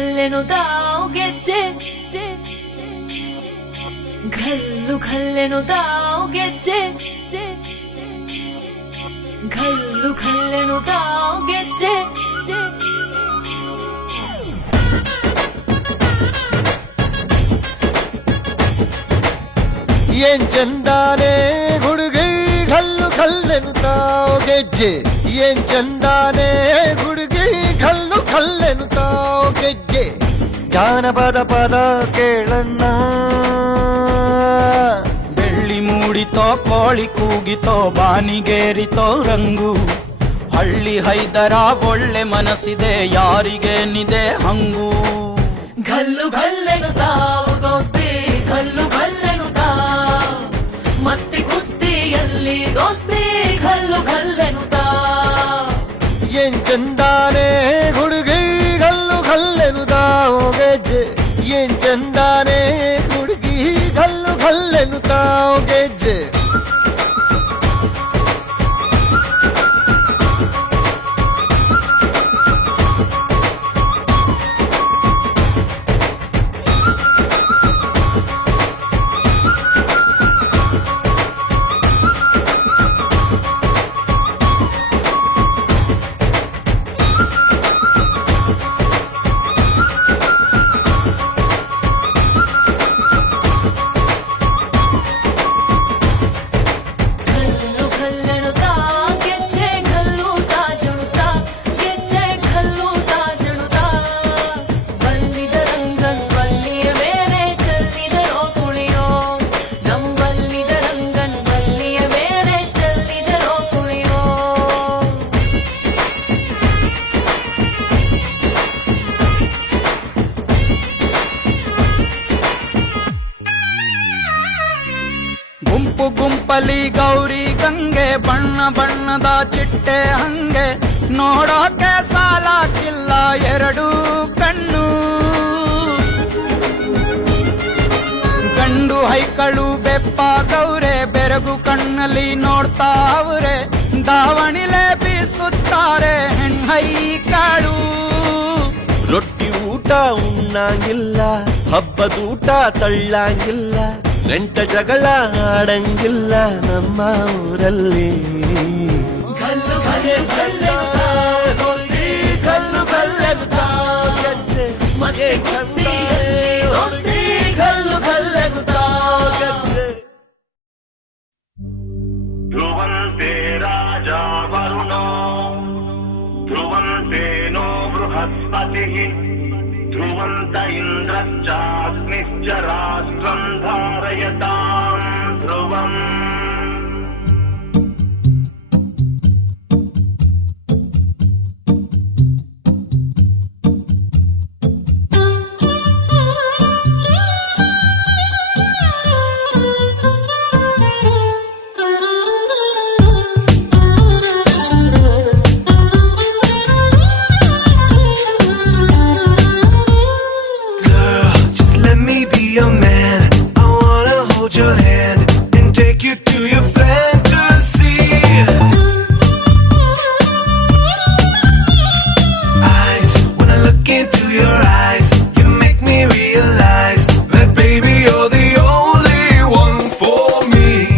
ಘಲ್ಲೆನು ತಾವು ಗೆಜ್ಜೆ ಘಲ್ಲು ಘಲ್ಲೆನು ತಾವು ಗೆಜ್ಜೆ ಘಲ್ಲು ಘಲ್ಲೆನು ತಾವು ಗೆಜ್ಜೆ ಏನ್ ಚಂದಾನೆ ಹುಡುಗಿ ಘಲ್ಲು ಘಲ್ಲೆನು ತಾವು ಗೆಜ್ಜೆ ಏನ್ ಚಂದಾನೆ ಹುಡುಗಿ ಘಲ್ಲು ಘಲ್ಲೆನು ತಾವು ಗೆಜ್ಜೆ ಜಾನಪದ ಪದ ಕೇಳಣ್ಣ ಬೆಳ್ಳಿ ಮೂಡಿತೋ ಕೋಳಿ ಕೂಗಿತೋ ಬಾನಿಗೇರಿತೋ ರಂಗು ಹಳ್ಳಿ ಹೈದರ ಒಳ್ಳೆ ಮನಸ್ಸಿದೆ ಯಾರಿಗೇನಿದೆ ಹಂಗು ಘಲ್ಲು ಘಲ್ಲೆನು ತಾವು ದೋಸ್ತಿ ಘಲ್ಲು ಘಲ್ಲೆನು ತಾವು ಮಸ್ತಿ ಕುಸ್ತಿಯಲ್ಲಿ ದೋಸ್ತಿ ಘಲ್ಲು ಘಲ್ಲೆನು ತಾವು ಏನ್ ಚಂದಾನೆ ಹುಡುಗಿ ಘಲ್ಲು ಘಲ್ಲೆನು ತಾವು ಗೆಜ್ಜೆ ಏನ್ ಚಂದಾನೆ ಹುಡುಗಿ ಘಲ್ಲು ಘಲ್ಲೆನು ತಾವು ಗೆಜ್ಜೆ ಗುಂಪು ಗುಂಪಲಿ ಗೌರಿ ಗಂಗೆ ಬಣ್ಣ ಬಣ್ಣದ ಚಿಟ್ಟೆ ಹಂಗೆ ನೋಡೋಕೆ ಸಾಲಾಕಿಲ್ಲ ಎರಡು ಕಣ್ಣು ಗಂಡು ಹೈಕಳು ಬೆಪ್ಪ ಗೌರೆ ಬೆರಗು ಕಣ್ಣಲ್ಲಿ ನೋಡ್ತಾವ್ರೆ ದಾವಣಿಲೆ ಬೀಸುತ್ತಾರೆ ಹೆಣ್ಹೈಕಾಳು ರೊಟ್ಟಿ ಊಟ ಉಣ್ಣಂಗಿಲ್ಲ ಹಬ್ಬದೂಟ ತಳ್ಳಂಗಿಲ್ಲ ಗಂಟ ಜಗಳ ಆಡಂಗಿಲ್ಲ ನಮ್ಮ ಊರಲ್ಲಿ ಘಲ್ಲು ಘಲ್ಲೆನು ತಾವು ದೋಸ್ತಿ ಘಲ್ಲು ಘಲ್ಲೆನು ತಾವು ಗೆಜ್ಜೆ ಮಸ್ತಿ ಕುಸ್ತಿಯಲ್ಲಿ ದೋಸ್ತಿ ಘಲ್ಲು ಘಲ್ಲೆನು ತಾವು ಗೆಜ್ಜೆ ಧ್ರುವಂತೆ ರಾಜಾ ವರುಣೋ ಧ್ರುವಂತೆ ನೋ ಬೃಹಸ್ಪತಿಃ ಧ್ರುವಂತ ಇಂದ್ರಶ್ಚಾಗ್ನಿಶ್ಚ ರಾಷ್ಟ್ರಂ ಧಾರಯತಾಂ ಧ್ರುವಂ your man, I wanna hold your hand and take you to your fantasy. Eyes, when I look into your eyes, you make me realize that baby you're the only one for me.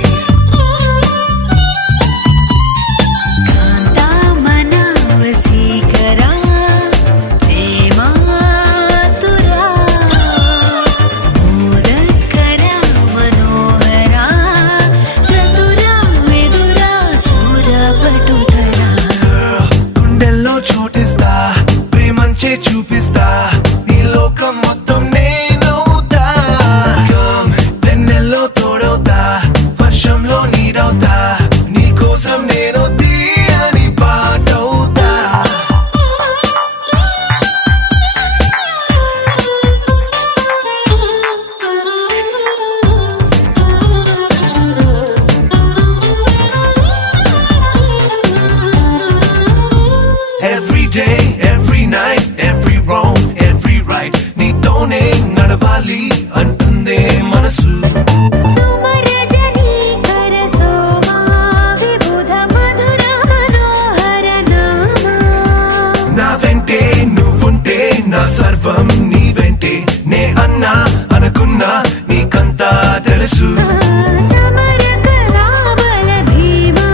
ಮನೋಹರ ಚತುರ ಕನಸು ಸಮರ ಕರಾಬಲ ಭೀಮಾ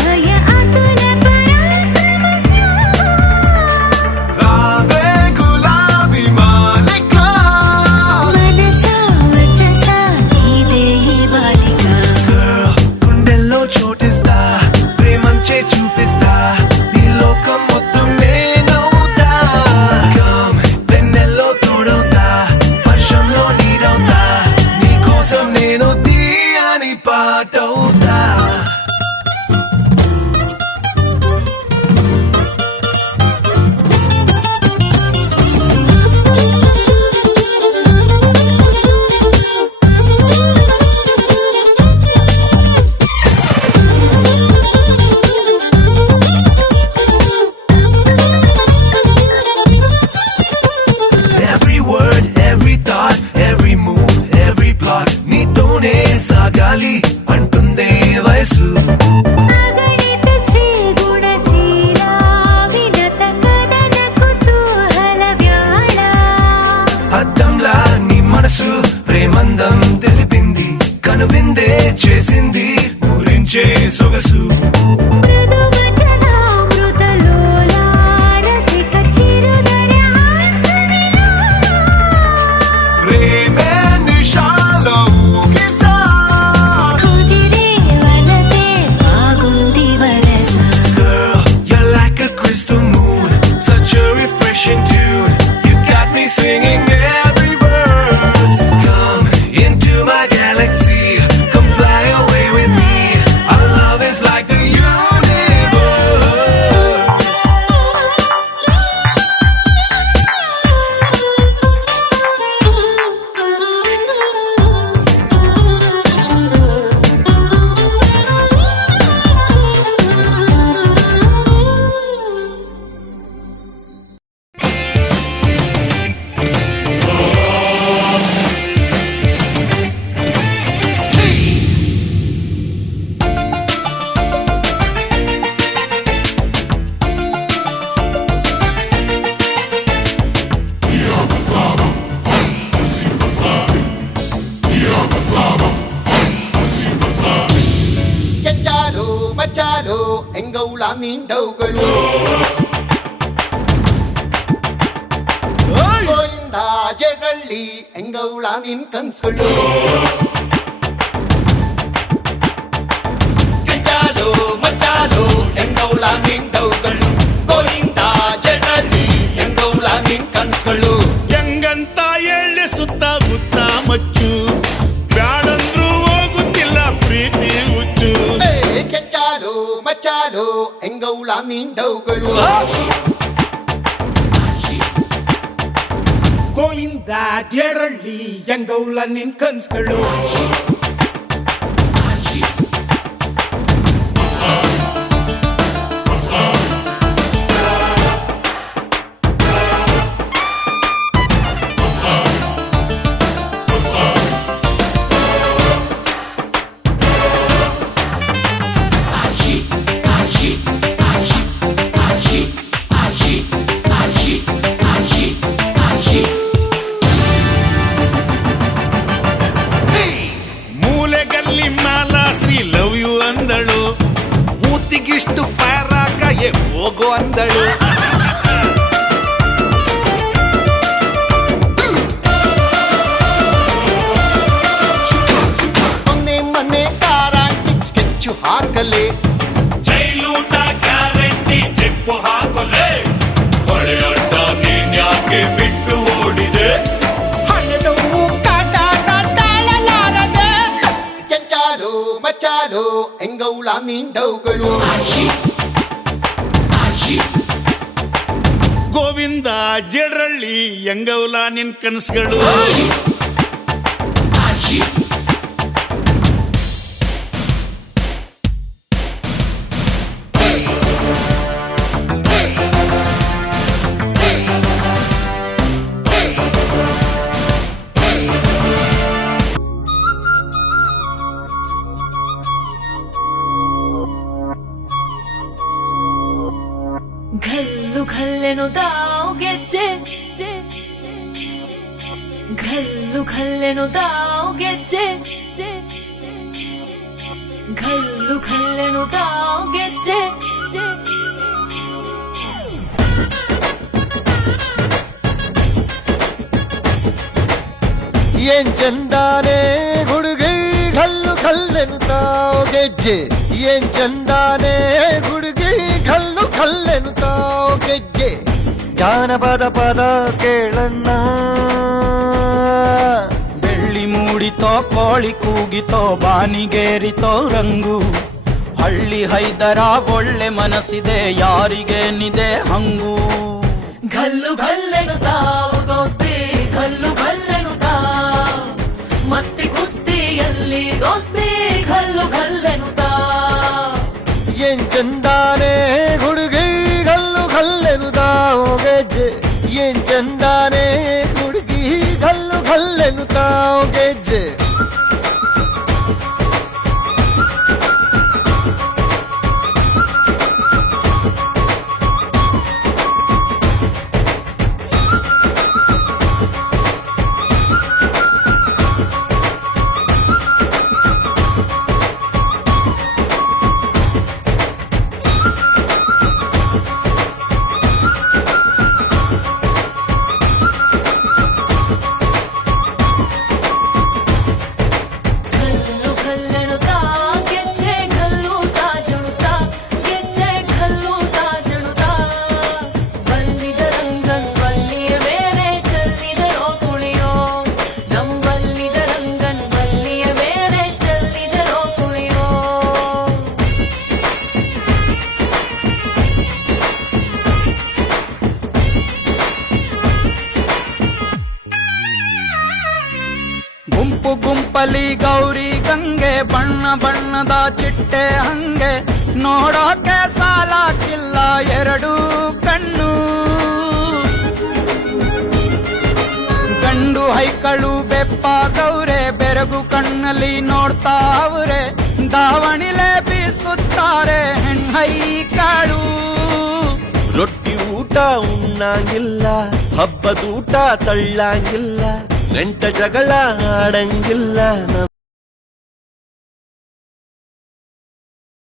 ಭಯ ಅತುಲ ಪರಾಕ್ರಮ ರಾವೇ ಗುಲಾಬಿ ಮಾಲಿಕ ಮನಸ ವಚಸ ನೀವೇ Balika Girl, గుండెల్లో చోటిస్తా ప్రేమంచే చూపిస్తా నీ లోకం మొత్తం నేనవుతా Come, వెన్నెల్లో తోడవుతా వర్షంలో నీడవుతా నీ కోసం నేను తీయని పాటవుతా Every word, every thought, every move, every plot నీతోనే సాగాలి అంటుందే వయసు అగణిత శ్రీ గుణశీల వినత కదన కుతూహల వ్యాళ అద్దంలా నీ మనసు ప్రేమందం తెలిపింది కనువిందే చేసింది ఊరించే సొగసు మృదు వచనామృత లోలా రసిక చిరుదర హాసవిలోలా ప్రేమే నిషాలో ఊగిసా కుదిరే వలసే బాగుంది వలస Girl, you're like a crystal moon, such a refreshing tune. You got me singing every verse. Come into my galaxy, come fly away with me. Our love is like the universe. ಕೆಂಚಾಲು ಮಚ್ಚಾಲು ಎಂಗೌಳ ನಿಂಡವುಗಳು Govinda ಜಡಳ್ಳಿ ಎಂಗೌಳ ನಿನ್ ಕನ್ಸುಗಳು ಕೆಂಚಾಲು ಮಚ್ಚಾಲು ಎಂಗೌಳ ನಿಂಡವುಗಳು ಗೋವಿಂದ ಜಡಳ್ಳಿ ಎಂಗೌಳ ನಿನ್ ಕನ್ಸುಗಳು ಹೆಂಗಂತ ಎಳ್ಳೆ ಸುತ್ತ ಮುತ್ತ ಮಚ್ಚು ಬ್ಯಾಡಂದ್ರೂ ಹೋಗುತ್ತಿಲ್ಲ ಪ್ರೀತಿ ಹುಚ್ಚು ಕೆಂಚಾಲು ಮಚ್ಚಾಲು ಎಂಗೌಳ ನಿಂಡವುಗಳು ಗೋಯಿಂದ ಜೇರಳ್ಳಿ ಎಂಗೌಲ ನಿನ್ ಕನ್ಸ್ಗಳು ಮೂಲೆಗಲ್ಲಿ Mala Shri love you ಅಂದಳು ಊತಿಗಿಷ್ಟು ಫೈರ್ ಹಾಕ ಹೋಗೋ ಅಂದಳು ಮೊನ್ನೆ ಮೊನ್ನೆ ಕಾರಾಂಟಿಕ್ ಸ್ಕೆಚ್ ಹಾಕಲೆ ಜೈಲೂಟ ಗ್ಯಾರಂಟಿ ಚೆಪ್ಪು ಹಾಕೊಲೆ ಹೊಳೆಯಡ್ಡ ನೀನ್ಯಾಕೆ ಬಿಟ್ಟು ಓಡಿದೆ ಹಣ್ಣು ಕಾಟಾಟ ತಾಳಲಾರದೆ ಕೆಂಚಾಲು ಮಚ್ಚಾಲು ಎಂಗೌಳ ನಿಂಡವುಗಳು ಗೋವಿಂದ ಜಡರಳ್ಳಿ ಎಂಗೌಲ ನಿನ್ ಕನಸುಗಳು ಘಲ್ಲು ಘಲ್ಲೆನು ತಾವು ಗೆಜ್ಜೆ ಘಲ್ಲು ಘಲ್ಲೆನು ತಾವು ಗೆಜ್ಜೆ ಘಲ್ಲು ಘಲ್ಲೆನುತಾವ್ ಗೆಜ್ಜೆ ಏನ್ ಚಂದಾನೆ ಹುಡುಗಿ ಕಲ್ಲು ಕಲ್ಲೆನುತ್ತಾವ್ ಗೆಜ್ಜೆ ಏನ್ ಚಂದಾನೆ ಹುಡುಗಿ ಕಲ್ಲು ಕಲ್ಲೆನುತ್ತಾವ್ ಗೆಜ್ಜೆ ಜಾನಪದ ಪದ ಕೇಳಣ್ಣ ಬೆಳ್ಳಿ ಮೂಡಿತೋ ಕೋಳಿ ಕೂಗಿತೋ ಬಾನಿಗೇರಿತೋ ರಂಗು ಹಳ್ಳಿ ಹೈದರ ಒಳ್ಳೆ ಮನಸ್ಸಿದೆ ಯಾರಿಗೇನಿದೆ ಹಂಗು ಘಲ್ಲು ಘಲ್ಲೆನುತಾವ್ ದೋಸ್ತಿ ಘಲ್ಲು ಘಲ್ಲೆನುತಾವ್ ಮಸ್ತಿ ಕುಸ್ತಿಯಲ್ಲಿ ದೋಸ್ತಿ ಘಲ್ಲು ಘಲ್ಲೆನುತಾವ್ ಏನ್ ಚಂದಾನೆ ಹುಡುಗಿ ಕಲ್ಲು ಕಲ್ಲೆನುತ್ತಾವ್ ಗೆಜ್ಜೆ ಏನ್ ಚಂದಾನೆ ಹುಡುಗಿ ಕಲ್ಲು ಕಲ್ಲೆನುತ್ತಾವ್ ಗೆಜ್ಜೆ ಘಲ್ಲು ಘಲ್ಲೆನುತಾವ್ ಗೆಜ್ಜೆ ಘಲ್ಲು ತಾಜುಣುತಾ ಗೆಜ್ಜೆ ಘಲ್ಲು ತಾಜುಣುತಾ ಬಲ್ಲಿದ ರಂಗನ್ ಬಲ್ಲಿಯ ಮೇಲೆ ಚೆಲ್ಲಿದರೋ ಕುಣಿಯೋ ನಂಬಲ್ಲಿದ ರಂಗನ್ ಬಲ್ಲಿಯ ಮೇಲೆ ಚೆಲ್ಲಿದರೋ ಕುಣಿಯೋ ಗುಂಪು ಗುಂಪಲಿ ಗೌರಿ ಗಂಗೆ ಬಣ್ಣ ಬಣ್ಣದ ಚಿಟ್ಟೆ ಹಂಗೆ ನೋಡೋಕೆ ಸಾಲಾಕಿಲ್ಲ ಎರಡು ಕಣ್ಣು ಗಂಡು ಹೈಕಳು ಬೆಪ್ಪಾಗವ್ರೆ ಬೆರಗು ಕಣ್ಣಲ್ಲಿ ನೋಡ್ತಾವ್ರೆ ದಾವಣಿಲೆ ಬೀಸುತ್ತಾರೆ ಹೆಣ್ಹೈಕಾಳು ರೊಟ್ಟಿ ಊಟ ಉಣ್ಣಂಗಿಲ್ಲ ಹಬ್ಬದೂಟ ತಳ್ಳಂಗಿಲ್ಲ ನೆಂಟ ಜಗಳ ಆಡಂಗಿಲ್ಲ